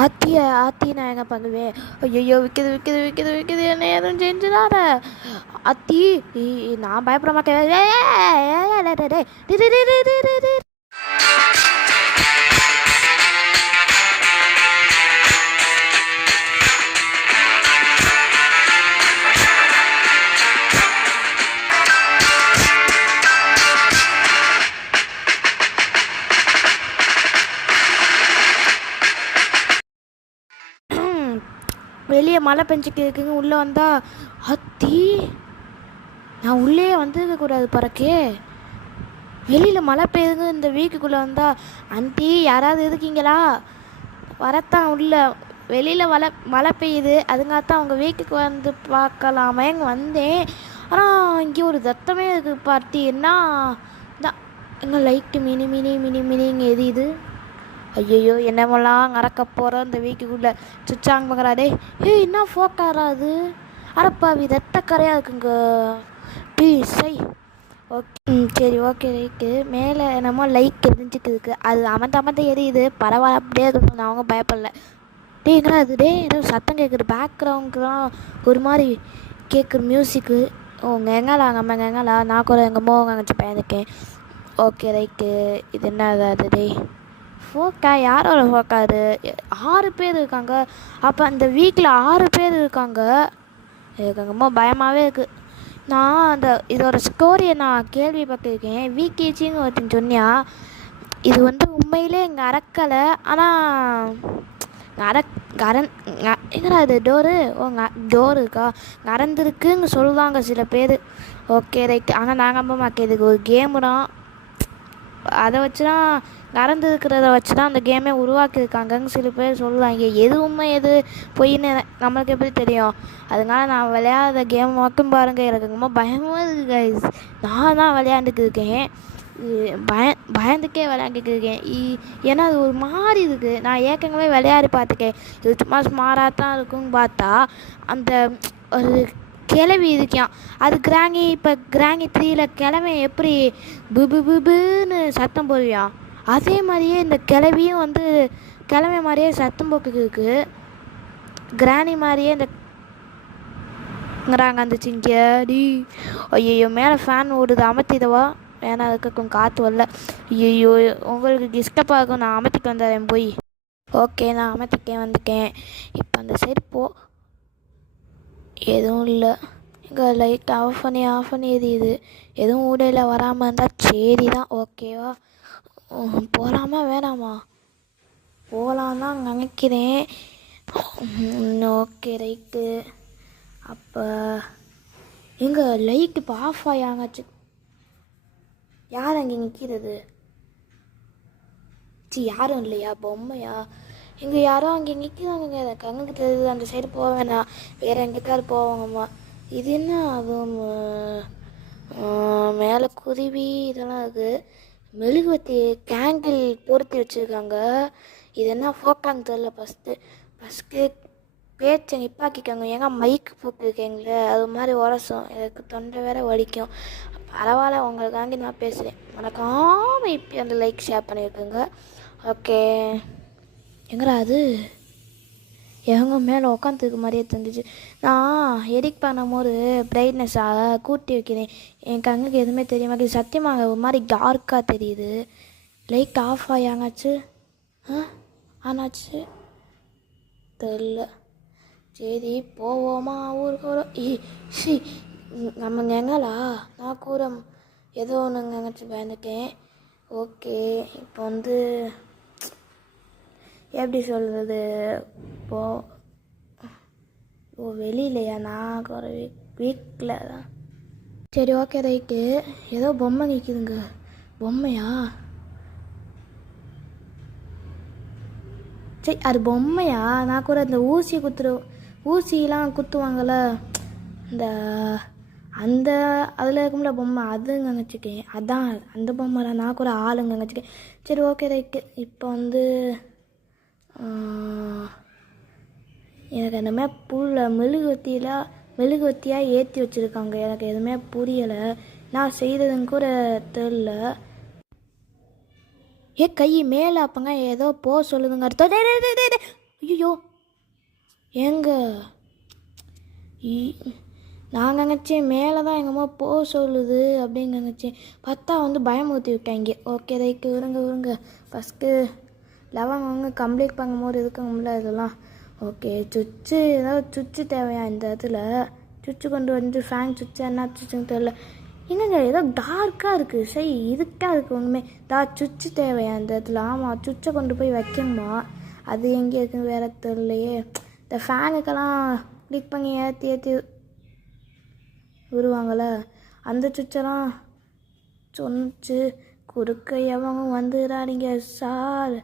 ஆத்தி நான் எங்கே பண்ணுவேன்? ஐயோ விற்கிது விற்கிது விற்கிது விற்கிது, என்ன எதுவும் செஞ்சுடாத ஆத்தி. நான் பயப்பட மாட்டேன். வெளியே மழை பெஞ்சிட்டு இருக்குங்க. உள்ளே வந்தா அத்தி, நான் உள்ளே வந்துருக்கக்கூடாது பறக்கே. வெளியில் மழை பெய்யுதுங்க. இந்த வீட்டுக்குள்ளே வந்தா ஆண்டி யாராவது இருக்கீங்களா? வரத்தான் உள்ள. வெளியில் மழை பெய்யுது, அதுங்காத்தான் அவங்க வீட்டுக்கு வந்து பார்க்கலாமே வந்தேன். ஆனால் இங்கே ஒரு தத்தமே இருக்குது பாட்டி. என்ன தான் எங்கள் லைட்டு மினி மினி மினி மினிங்க எரியுது. ஐயோ என்னமெல்லாம் நடக்க போகிறோம் இந்த வீக்குள்ளே. சுச்சாங்க பார்க்குறாடே. என்ன ஃபோக்காராது? அடப்பாவி ரத்தக்கரையாக இருக்குங்க. சை ஓகே சரி ஓகே ரைட்டு. மேலே என்னமோ லைட் எரிஞ்சிட்டு அது அமர்ந்து எரியுது. பரவாயில்ல அப்படியே இருக்கும், நான் அவங்க பயப்படல. எங்கடா அது? ஏதோ சத்தம் கேட்குது பேக்ரவுண்ட்லாம், ஒரு மாதிரி கேட்குற மியூசிக்கு. உங்கள் எங்காலா அங்கே எங்காலா? நான் கூட எங்கள் மோங்க அங்கே பயந்துக்கேன். Okay right. இது என்ன அது? ஃபோக்கா? யாரோட ஃபோக்கா அது? 6 பேர் இருக்காங்க. அப்போ அந்த வீட்டில் 6 பேர் இருக்காங்க. எனக்கு ரொம்ப பயமாகவே இருக்குது. நான் இதோட ஸ்டோரியை நான் கேள்விப்பட்டிருக்கேன். விகேஜின்னு ஒருத்தன் சொன்னியா. இது உண்மையிலே இங்கே அறக்கலை. ஆனால் எங்கடா இது டோரு? டோரு இருக்கா? நடந்துருக்குன்னு சொல்லுவாங்க சில பேர். Okay right. ஆனால் நாங்கள் நம்ப மாட்டேன். இதுக்கு ஒரு கேமு தான். அதை வச்சு தான் நடந்துருக்கிறத வச்சு தான் அந்த கேமே உருவாக்கியிருக்காங்கன்னு சில பேர் சொல்லுவாங்க. எது உண்மை எது பொய்ன்னு நம்மளுக்கு எப்படி தெரியும்? அதனால நான் விளையாடுற கேம் மட்டும் பாருங்கள். எனக்கு ரொம்ப பயமாக இருக்குது கைஸ். நான் தான் விளையாண்டுக்கு இருக்கேன். பயந்துக்கே விளையாண்டுக்கு இருக்கேன். ஏன்னா அது ஒரு மாதிரி இருக்குது. நான் ஏற்கனவே விளையாடி பார்த்துக்கேன். இது சும்மா ஸ்மாராக தான் இருக்குன்னு பார்த்தா அந்த ஒரு கிளவி இருக்கான். அது கிராங்கி. இப்போ கிராங்கி 3ல் கிழமை எப்படி புபுன்னு சத்தம் போடுவியான், அதே மாதிரியே இந்த கிளவியும் கிழமை மாதிரியே சத்தம் போக்குக்கு இருக்குது. கிராணி மாதிரியே இந்தங்கிறாங்க அந்த சிங்கடி. ஐயோ மேலே ஃபேன் ஓடுது, அமர்த்திதவா? வேணா அதுக்கு கொஞ்சம் காற்று வரல. ஐயோ உங்களுக்கு டிஸ்டர்பாக இருக்கும். நான் அமர்த்திட்டு வந்துடுறேன் போய். ஓகே நான் அமர்த்திக்கேன் வந்துட்டேன். இப்போ அந்த சைடு போ. எதுவும் இல்லை. இங்கே லைட் ஆஃப் பண்ணி எரியுது. எதுவும் ஊடையில் வராமல் இருந்தால் சரி தான். ஓகேவா? போகலாமா வேணாமா? போகலாம் தான் நினைக்கிறேன். Okay right. அப்போ எங்கே லைட் இப்போ ஆஃப் ஆயாங்கச்சு. யார் அங்கே நிற்கிறது? யாரும் இல்லையா? பொம்மையா? இங்கே யாரும் அங்கே நிற்கிறாங்க. எனக்கு கண்ணுக்கு தெரியுது. அந்த சைடு போக வேணாம், வேறு எங்கேக்காவது போவாங்கம்மா. இது என்ன? அதுவும் மேலே குருவி இதெல்லாம் இருக்குது. மெழுகுவத்தி கேண்டில் பொருத்தி வச்சுருக்காங்க. இது என்ன ஃபோக்கான்னு தெரில. ஃபஸ்ட்டு பேச்சை நிப்பாக்கிக்கோங்க. ஏன்னா மைக்கு போட்டுருக்கீங்களே அது மாதிரி உரசும். எனக்கு தொண்டை வேற வலிக்கும். பரவாயில்ல, உங்களுக்காண்டி நான் பேசுகிறேன். மறக்காமல் இப்போ அந்த லைக் ஷேர் பண்ணியிருக்கேங்க. ஓகே எங்கடா அது? எங்க மேலே உட்காந்துருக்க மாதிரியே தந்துச்சு. நான் எடிட் பண்ணும்போது பிரைட்னஸாக கூட்டி வைக்கிறேன். என் கண்ணுக்கு எதுவுமே தெரிய மாட்டேங்குது. சத்தியமாக ஒரு மாதிரி டார்க்காக தெரியுது. Light off ஆயாங்காச்சு. ஆனாச்சு தெரில. சரி போவோமா ஊருக்கு? நம்ம எங்களா? நான் கூட ஏதோ ஒன்று நினச்சி பயந்துட்டேன். ஓகே இப்போ எப்படி சொல்கிறது? வெளியிலையா? நான் ஒரு வீட்டில் தான். சரி ஓகே ரைட்டு. ஏதோ பொம்மை நிற்கிதுங்க. பொம்மையா? சரி அது பொம்மையா? நான் கூட இந்த ஊசிலாம் குத்துவாங்கள்ல, அந்த அதில் இருக்கும்ல பொம்மை, அதுங்க நினச்சிக்கேன். அதான் அந்த பொம்மை தான். நான் கூட ஆளுங்க நினச்சிக்கேன். சரி ஓகே ரைட்டு. இப்போ எனக்கு அந்த மாதிரி மெழுகுவத்தியாக ஏற்றி வச்சுருக்காங்க. எனக்கு எதுவுமே புரியலை. நான் செய்ததுன்னு கூட தெரில. கை மேலே அப்பங்க ஏதோ சொல்லுதுங்க. ஏங்க நாங்கள் நினச்சேன் மேலே தான் எங்கம்மா போக சொல்லுது அப்படின்னு நினச்சேன். பார்த்தா வந்து பயமுறுத்தி விட்டாங்க. ஓகே ரைட்டு, விடுங்க ஃபஸ்ட்டு அவங்க கம்ப்ளீட் பண்ணும்போது இருக்குங்கல்ல இதெல்லாம். ஓகே சுவிட்சு ஏதாவது சுவிட்சு தேவையா இந்த இடத்துல? சுவிட்சு கொண்டு வந்து ஃபேன் சுவிட்சு என்ன சுவிட்சுன்னு தெரில. என்னங்க ஏதோ டார்க்காக இருக்குது, சரி இருட்டாக இருக்குது ஒன்றுமே. சுவிட்சு தேவையா இந்த இடத்துல? ஆமாம், சுவிட்சை கொண்டு போய் வைக்கணுமா? அது எங்கே இருக்குன்னு வேறு தெரியலையே. இந்த ஃபேனுக்கெல்லாம் கிளிக் பண்ணி ஏற்றி விடுவாங்கள்ல, அந்த சுவிட்செல்லாம் சொன்னிச்சு. குறுக்க எவங்க வந்துடுறாடிங்க சார்.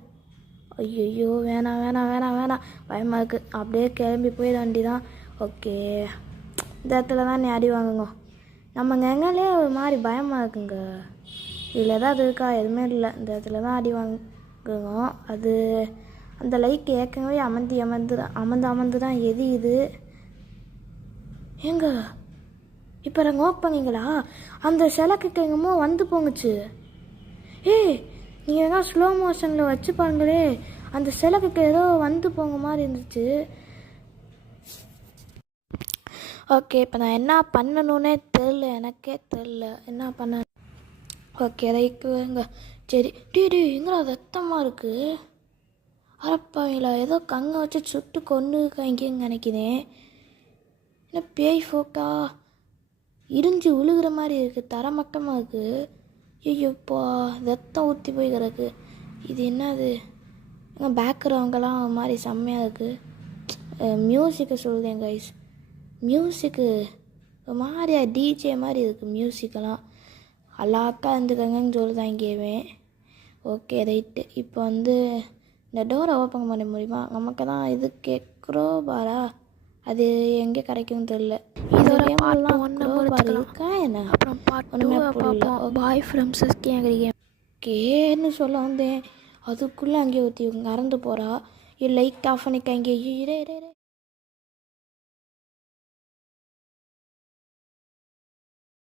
ஐயோ வேணாம் பயமாக இருக்குது. அப்படியே கிளம்பி போயிட வேண்டிதான். ஓகே இந்த இடத்துல தான் நீ அடி வாங்குங்க. நம்ம எங்களே ஒரு மாதிரி பயமாக இருக்குங்க. இதில் ஏதாவது இருக்கா? எதுவுமே இல்லை. இந்த இடத்துல தான் அடி வாங்குங்க. அது அந்த லைக் ஏற்கனவே அமர்ந்து தான் எரியுது. ஏங்க இப்போ நாங்கள் ஒர்க் பண்ணிங்களா? அந்த சிலைக்கு எங்கேமோ வந்து போங்குச்சு. நீங்கள் ஏதோ ஸ்லோ மோஷனில் வச்சு பாருங்களே, அந்த சிலைக்கு ஏதோ வந்து போங்க மாதிரி இருந்துச்சு. ஓகே இப்போ நான் என்ன பண்ணணுன்னே தெரில, எனக்கே தெரில என்ன பண்ண. ஓகே ரைட்டுங்க. சரி எங்கடா ரத்தமாக இருக்குது? அரப்பாங்களா ஏதோ கங்கை வச்சு சுட்டு கொண்டு இருக்காங்கன்னு நினைக்கிறேன். என்ன பேய் ஃபோட்டா இடிஞ்சு விழுகிற மாதிரி இருக்குது, தரமட்டமாக இருக்குது. ஐயோப்பா ரத்தம் ஊற்றி போய் கிடக்கு. இது என்னது? பேக்ரவுண்டெல்லாம் மாதிரி செம்மையாக இருக்குது. மியூசிக்கை சொல்லுதேன் கைஸ், மியூசிக்கு ஒரு மாதிரியா டிஜே மாதிரி இருக்குது. மியூசிக்கெல்லாம் அல்லாக்கா இருந்துக்கங்கன்னு சொல்லுதாங்கவே. Okay right. இப்போ வந்து இந்த டோரை ஓப்பன் பண்ண முடியுமா? நமக்கு தான் இது கேட்குறோபாரா, அது எங்கே கிடைக்கும்னு தெரில. இதோட இருக்கா என்ன? அப்புறம் பாய் ஃப்ரம் சிஸ்கேங்கிறீங்க கேன்னு சொல்ல வந்தேன். அதுக்குள்ளே அங்கேயே ஊற்றி மறந்து போகிறா. லைட் ஆஃப் பண்ணிக்க இங்கே